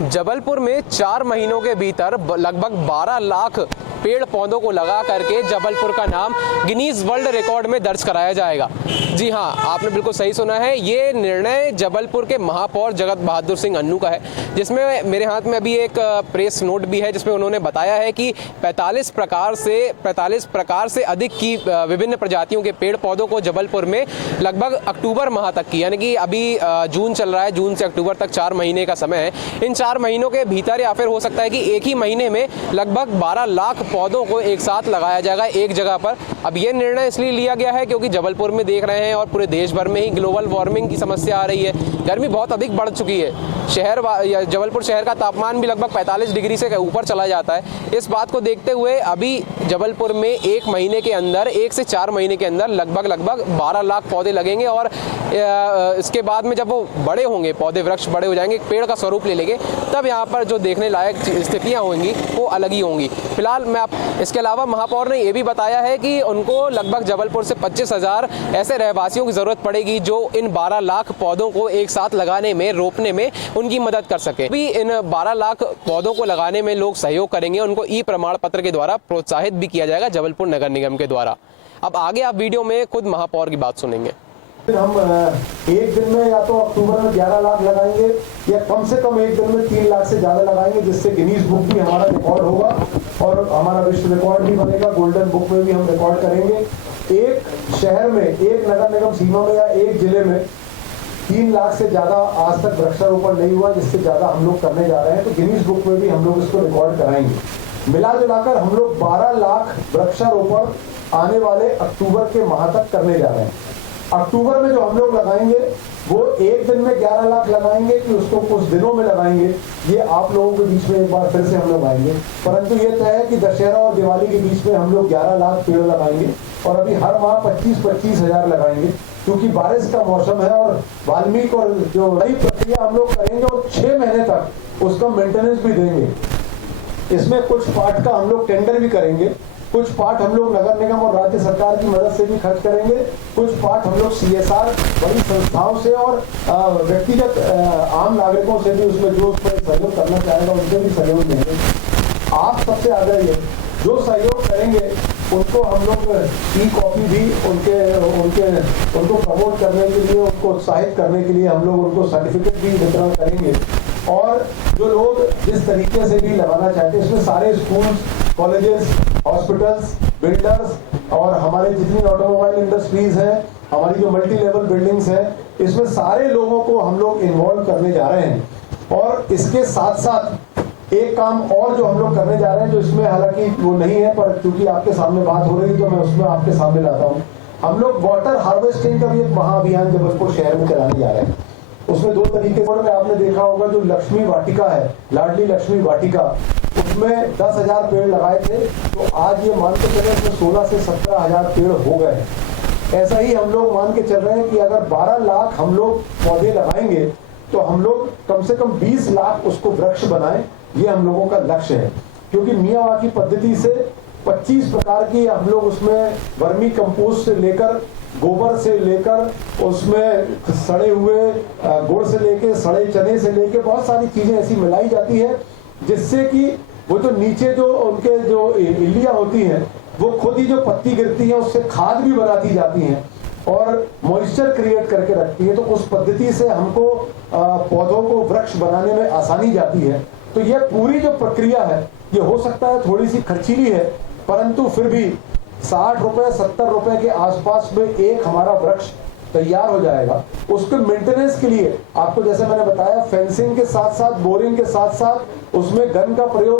जबलपुर में 4 महीनों के भीतर लगभग 12 लाख पेड़ पौधों को लगा करके जबलपुर का नाम गिनीज वर्ल्ड रिकॉर्ड में दर्ज कराया जाएगा। जी हाँ, आपने बिल्कुल सही सुना है। ये निर्णय जबलपुर के महापौर जगत बहादुर सिंह अन्नू का है, जिसमें मेरे हाथ में अभी एक प्रेस नोट भी है, जिसमें उन्होंने बताया है कि 45 प्रकार से अधिक की विभिन्न प्रजातियों के पेड़ पौधों को जबलपुर में लगभग अक्टूबर माह तक की, यानी कि अभी जून चल रहा है, जून से अक्टूबर तक 4 महीने का समय है। इन 4 महीनों के भीतर या फिर हो सकता है कि एक ही महीने में लगभग 12 लाख पौधों को एक साथ लगाया जाएगा एक जगह पर। अब ये निर्णय इसलिए लिया गया है क्योंकि जबलपुर में देख रहे हैं और पूरे देश भर में ही ग्लोबल वार्मिंग की समस्या आ रही है। गर्मी बहुत अधिक बढ़ चुकी है। जबलपुर शहर का तापमान भी लगभग 45 डिग्री से ऊपर चला जाता है। इस बात को देखते हुए अभी जबलपुर में 1 महीने के अंदर, 1 से 4 महीने के अंदर लगभग 12 लाख पौधे लगेंगे और इसके बाद में जब वो बड़े होंगे, पौधे वृक्ष बड़े हो जाएंगे, पेड़ का स्वरूप ले लेंगे, तब यहाँ पर जो देखने लायक स्थितियाँ होंगी वो अलग ही होंगी। फिलहाल इसके अलावा महापौर ने ये भी बताया है कि उनको लगभग जबलपुर से 25,000 ऐसे रहवासियों की जरूरत पड़ेगी जो इन 12 लाख पौधों को एक साथ लगाने में, रोपने में उनकी मदद कर सके। भी इन 12 लाख पौधों को लगाने में लोग सहयोग करेंगे, उनको ई प्रमाण पत्र के द्वारा प्रोत्साहित भी किया जाएगा जबलपुर नगर निगम के द्वारा। अब आगे आप वीडियो में खुद महापौर की बात सुनेंगे। हम एक दिन में या तो अक्टूबर में 11 लाख लगाएंगे या कम से कम एक दिन में 3 लाख से ज्यादा लगाएंगे, जिससे गिनीज बुक भी हमारा रिकॉर्ड होगा और हमारा विश्व रिकॉर्ड भी बनेगा। गोल्डन बुक में भी हम रिकॉर्ड करेंगे। एक शहर में, एक नगर निगम सीमा में या एक जिले में 3 लाख से ज्यादा आज तक वृक्षारोपण नहीं हुआ, जिससे ज्यादा हम लोग करने जा रहे हैं, तो गिनीज बुक में भी हम लोग इसको रिकॉर्ड कराएंगे। मिला जुलाकर हम लोग 12 लाख वृक्षारोपण आने वाले अक्टूबर के माह तक करने जा रहे हैं। अक्टूबर में जो हम लोग लगाएंगे वो एक दिन में 11 लाख लगाएंगे कि उसको कुछ दिनों में लगाएंगे, ये आप लोगों के बीच में एक बार फिर से हम लोग आएंगे। परंतु ये तय है कि दशहरा और दिवाली के बीच में हम लोग 11 लाख पेड़ लगाएंगे और अभी हर माह 25-25 हजार लगाएंगे, क्योंकि बारिश का मौसम है और वाल्मीकि और जो नई प्रक्रिया हम लोग करेंगे और 6 महीने तक उसका मेंटेनेंस भी देंगे। इसमें कुछ पार्ट का हम लोग टेंडर भी करेंगे, कुछ पार्ट हम लोग नगर निगम और राज्य सरकार की मदद से भी खर्च करेंगे, कुछ पार्ट हम लोग CSR बड़ी संस्थाओं से और व्यक्तिगत आम नागरिकों से भी, उसमें जो उस पर सहयोग करना चाहेगा उनसे भी सहयोग देंगे। आप सबसे आग्रह ये, जो सहयोग करेंगे उनको हम लोग ई-कॉपी भी उनको प्रमोट करने के लिए, उनको उत्साहित करने के लिए हम लोग उनको सर्टिफिकेट भी वितरण करेंगे। और जो लोग जिस तरीके से भी लगाना चाहते हैं, इसमें सारे स्कूल्स, कॉलेजेस, हॉस्पिटल्स, बिल्डर्स और हमारे जितनी ऑटोमोबाइल इंडस्ट्रीज है, हमारी जो मल्टी लेवल बिल्डिंग्स है, इसमें सारे लोगों को हम लोग इन्वॉल्व करने जा रहे हैं। और इसके साथ साथ एक काम और जो हम लोग करने जा रहे हैं, जो इसमें हालांकि वो नहीं है, पर क्योंकि आपके सामने बात हो रही है तो मैं उसमें आपके सामने लाता हूँ। हम लोग वाटर हार्वेस्टिंग का भी एक महाअभियान जबलपुर शहर में चलाने जा रहे हैं। उसमें 2 तरीके से आपने देखा होगा, जो लक्ष्मी वाटिका है, लाडली लक्ष्मी वाटिका, उसमें 10,000 पेड़ लगाए थे, तो आज ये मान के चले उसमें 16 से 17,000 पेड़ हो गए। ऐसा ही हम लोग मान के चल रहे हैं कि अगर 12 लाख हम लोग पौधे लगाएंगे तो हम लोग कम से कम 20 लाख उसको वृक्ष बनाएं, ये हम लोगों का लक्ष्य है। क्योंकि मियावाकी पद्धति से 25 प्रकार की हम लोग उसमें वर्मी कंपोस्ट से लेकर, गोबर से लेकर, उसमें सड़े हुए गुड़ से लेके, सड़े चने से लेके बहुत सारी चीजें ऐसी मिलाई जाती है, जिससे कि वो जो नीचे जो उनके जो इल्लियां होती हैं, वो खुद ही जो पत्ती गिरती है उससे खाद भी बनाती जाती हैं और मॉइस्चर क्रिएट करके रखती है। तो उस पद्धति से हमको पौधों को वृक्ष बनाने में आसानी जाती है। तो यह पूरी जो प्रक्रिया है, ये हो सकता है थोड़ी सी खर्चीली है, परंतु फिर भी 60 रुपए 70 रुपए के आसपास में एक हमारा वृक्ष तैयार हो जाएगा। उसके मेंटेनेंस के लिए आपको, जैसे मैंने बताया, फेंसिंग के साथ साथ, बोरिंग के साथ साथ उसमें गन का प्रयोग